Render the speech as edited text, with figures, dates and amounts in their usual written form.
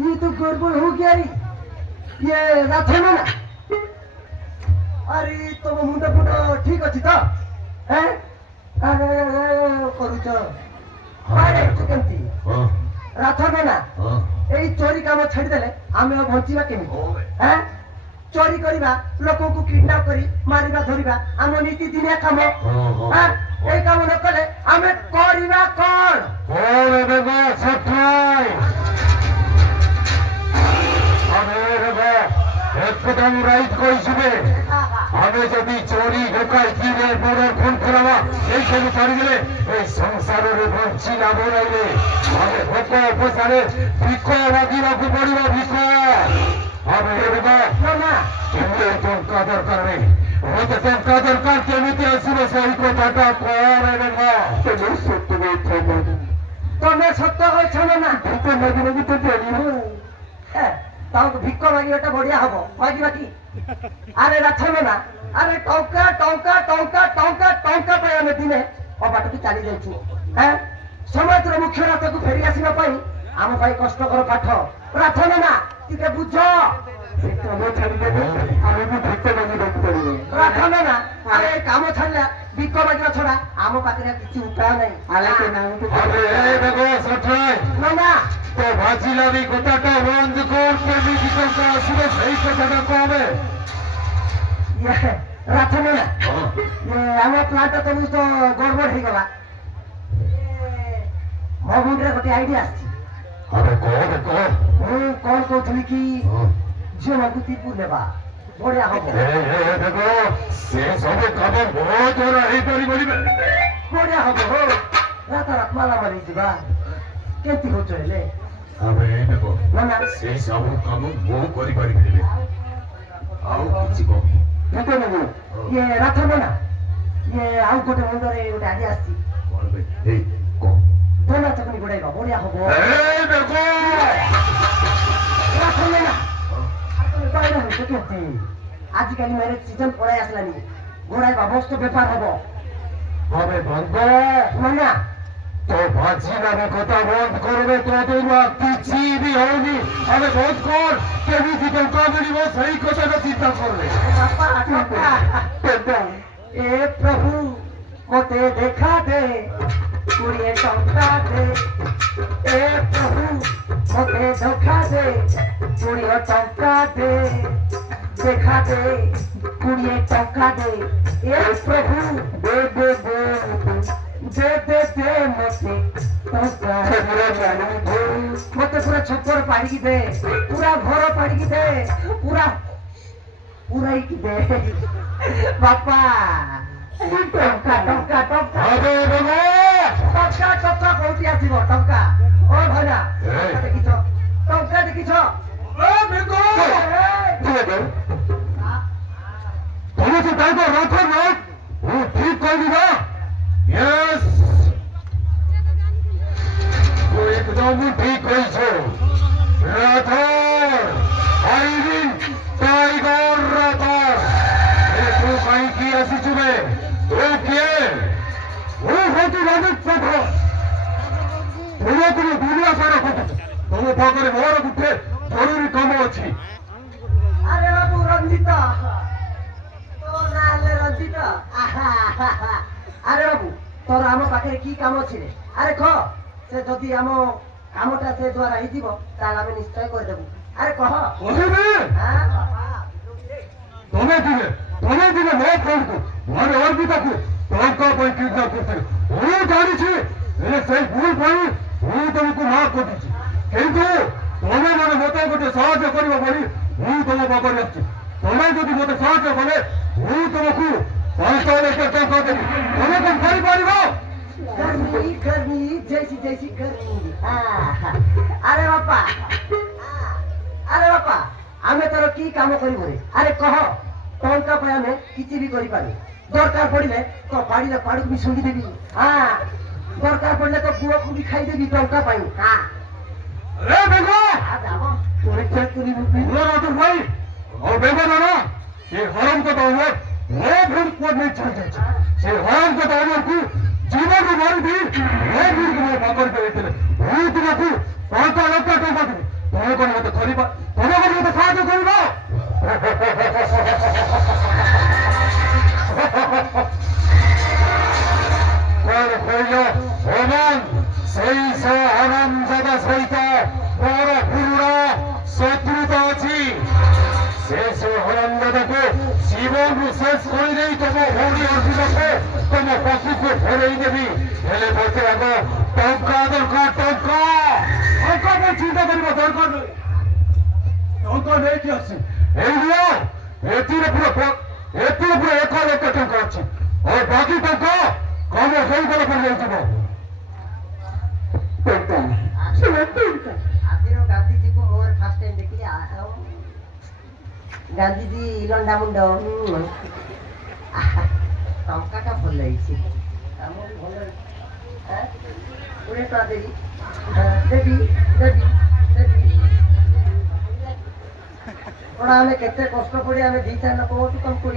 ये तो गड़बड़ हो गया रे ये रात है ना अरे तो मुंडा फुंडा ठीक अच्छी तो हैं अरे करूच अरे तू केमती रात है ना এই চোরি কাম ছাড়ি দেলে আমি বঞ্চিবা কেমিতি হ্যাঁ চোরি করিবা লোকଙ୍କୁ কিডন্যাপ করি মারিবা ধরিবা ଆମ নীতি দিনিয়া কাম হ্যাঁ এই কাম ন কলে ଆମେ করিবা কোন কোন এবে সঠাই একদম রাইট কইছিবে আমি যদি চোরি ঢোকাই কিনে বড় ফোন করাবা এই সব ছাড়ি দিলে এই সংসারের বঞ্চি না বলাইলে আমি ভোক অপসারে ভিক্ষ লাগিବାକୁ পড়িব ভিক্ষ আমি এরবা না কিন্তু টঙ্কা দরকার নেই মতে টঙ্কা দরকার কেমিতি আসিব সেই কথাটা কর এরবা তুমি সত্য বলছো তুমি সত্য কইছ না ভিক্ষ লাগি লাগি তো পড়িব হ্যাঁ তাও ভিক্ষ মাগিবাটা বড়িয়া হব মাগিবা কি আরে রাখবে না আরে টঙ্কা টঙ্কা টঙ্কা টঙ্কা টঙ্কা পাই আমি দিনে অবাটକୁ চালি যাইଛୁ হ্যাঁ সমাজର ମୁଖ୍ୟ ରାସ୍ତାକୁ ଫେରି ଆସିବା ପାଇଁ ଆମ ପାଇଁ କଷ୍ଟକର ପାଠ ପ୍ରାର୍ଥନା ନା ଟିକେ ବୁଝ ପ୍ରାର୍ଥନା ନା ଆରେ କାମ ଛାଡ଼ିଲା ଭିକ ମାଗିବା ଛଡା ଆମ ପାଖରେ କିଛି ଉପାୟ ନାହିଁ ନା তো ভাজিলামি কথাটা বন্ধ কর কেমিতি কথা আসবে সেই কথাটা কবে রাখবে না আমার প্ল্যানটা তো বুঝতো গড়বড় হয়ে গলা ମୋ ମୁଣ୍ଡରେ ଗୋଟେ ଆଇଡିଆ ଆସିଛି ମୁଁ କଣ କହୁଥିଲି କି ଝିଅମାନଙ୍କୁ ତ୍ରିପୁର ନେବା ବଢିଆ ହବ ସେ ସବୁ କାମ ବହୁତ ହେଇପାରିବନି ବଢିଆ ହବ ରାତ ରାତ ମାଲାମାଲି ଯିବା କେମିତି କହୁଛ ହେଲେ ଆମେ ସେ ସବୁ କାମ ମୁଁ କରିପାରିବି ଆଉ କିଛି କହ କେତେ ନେବୁ ଇଏ ରାଥ ନା ଇଏ ଆଉ ଗୋଟେ ମୁଣ୍ଡରେ ଗୋଟେ ଆଇଡିଆ ଆସିଛି କଣ ଭାଇ ଦୋଲା ଚକନି ଗୋଡାଇବା ବଢିଆ ହବ ଆଜିକାଲି ମ୍ୟାରେଜ ସିଜନ ପଳାଇ ଆସିଲାନି ଗୋଡାଇବା ମସ୍ତ ବେପାର ହବ হবে বন্ধ না তো ভাজিলামি কথা বন্ধ করবে তোদের কিছু বি হয়নি আরে বন্ধ কর কেমিতি টঙ্কা মিলিব সেই কথাটা চিন্তা করবে এ প্রভু মতে দেখা দে কুড়িয়ে টঙ্কা দে এ প্রভু মতে দেখা দে কুড়িয়ে টঙ্কা দে দেখা দে কুড়িয়ে টঙ্কা দে এ প্রভু দে দে দে দে দে দে মতে টঙ্কা মতে পুরা ছপর পাড়ি দে পুরা ঘর পাড়ি দে পুরা পুরাই কি দে বাপা টঙ্কা টঙ্কা টঙ্কা টঙ্কা টঙ্কা কোটি আসিব টঙ্কা ও ভাইনা দেখিছ টঙ্কা দেখিছ তুমি তো তাইব রাখো না ও ঠিক করবি না यस वो एकदम ठीक কইছ রাথর আইরিন টাইগার রাথর এ তো কাই কি আসিছু বে ও কে ও হতু রাজত পাঠা তুমি তুমি দুনিয়া সারা কথা তুমি পাগরে মোর গুঠে জরুরি কাম আছে আরে বাবু রঞ্জিতা তো নালে রঞ্জিতা আরে বাবু তোর আম পাখে কি কাম আছে রে আরে খ সে যদি আম কামটা সে দ্বারা হইଯିব তাহলে আমি নিশ্চয় করে দেব আরে কহ কহিবে হ্যাঁ তুমি দিলে নো ফোন কর মানে অর্পিতাকে টঙ্কা পাই কিডন্যাপ করতে ও জানিছি এ সেই ভুল পাই ও তোমাকে না করিছি কিন্তু তুমি মানে মতে গোটে সাহায্য করিব বলি ମୁଁ ତମ ପାଖରେ ଆସିଛି ତମେ ଯଦି ମତେ ସାହାଯ୍ୟ କଲେ ମୁଁ ତମକୁ 500 ଟଙ୍କା ଦେବି ତମେ କଣ କରିପାରିବ गर्मी जैसी जैसी गर्मी अरे बापा आमे तोर की काम करिबो रे अरे कह टंका पे आमे किछि भी करि पारी दरकार पड़िले तो बाड़ी पाड़ भी सुंगी देबी हां दरकार पड़ले तो बुआ को भी खाई देबी टंका पाई हां अरे बेगो आ जाबो तोरे ଚାକିରି ବୁକି ରାଜୁ ଭାଇ ଆଉ ବେଗନ ନା ଏ ହରମ କଥା ଓମର ରେ ଭୁଲ କୋ ନେଇ ଚାଲ ଯାଉଛି ସେ ହରମ କଥା ଓମରକୁ ଜୀବନରୁ ମାରିବି ରେ ଭୁଲକୁ ମୋ ପାଖରେ ଦେଇଥିଲେ ଭୁଲ ତୁମକୁ 5 ଲକ୍ଷ ଟଙ୍କା ଦେବି ତମେ କଣ ମତେ କରିବା ତମେ କଣ ମତେ ସାହାଯ୍ୟ କରିବ କଣ କହିଲ ଓମାନ ସେଇ ହରମ ଜାଦା ସହିତ ମୋର ପୁରୁଣା ଶତ୍ରୁତା ଅଛି ସେ ହରମ ଜାଦାକୁ ଜୀବନରୁ ଶେଷ କରିଦେଇ ତମ ଭଉଣୀ ଅର୍ଜୁନକୁ ତମ ପାଖକୁ ଫେରେଇ ଦେବି ହେଲେ ମୋତେ ଆଗ ଟଙ୍କା ଦରକାର ଟଙ୍କା ପାଇଁ ଚିନ୍ତା କରିବା ଦରକାର ନାହିଁ ଟଙ୍କା ନେଇକି ଆସି ଏଇ ଏଥିରେ ପୁରା 1 ଲକ୍ଷ ଟଙ୍କା ଅଛି ଆଉ ବାକି ଟଙ୍କା କାମ ହେଇଗଲା ପରେ ଯାଇଯିବ ଆଜିର ଗାନ୍ଧିଜୀକୁ ମୋର ଫାର୍ଷ୍ଟ ଟାଇମ୍ ଦେଖିଲି ଗାନ୍ଧିଜୀ ଲଣ୍ଡା ମୁଣ୍ଡ ଟଙ୍କାଟା ଭଲ ହେଇଛି କାମ ବି ଭଲ ହେଇଛି 20 ଟଙ୍କା ଦେବି କଣ ଆମେ କେତେ କଷ୍ଟ କରି ଆମେ 2-4 ଲୋକ ତମକୁ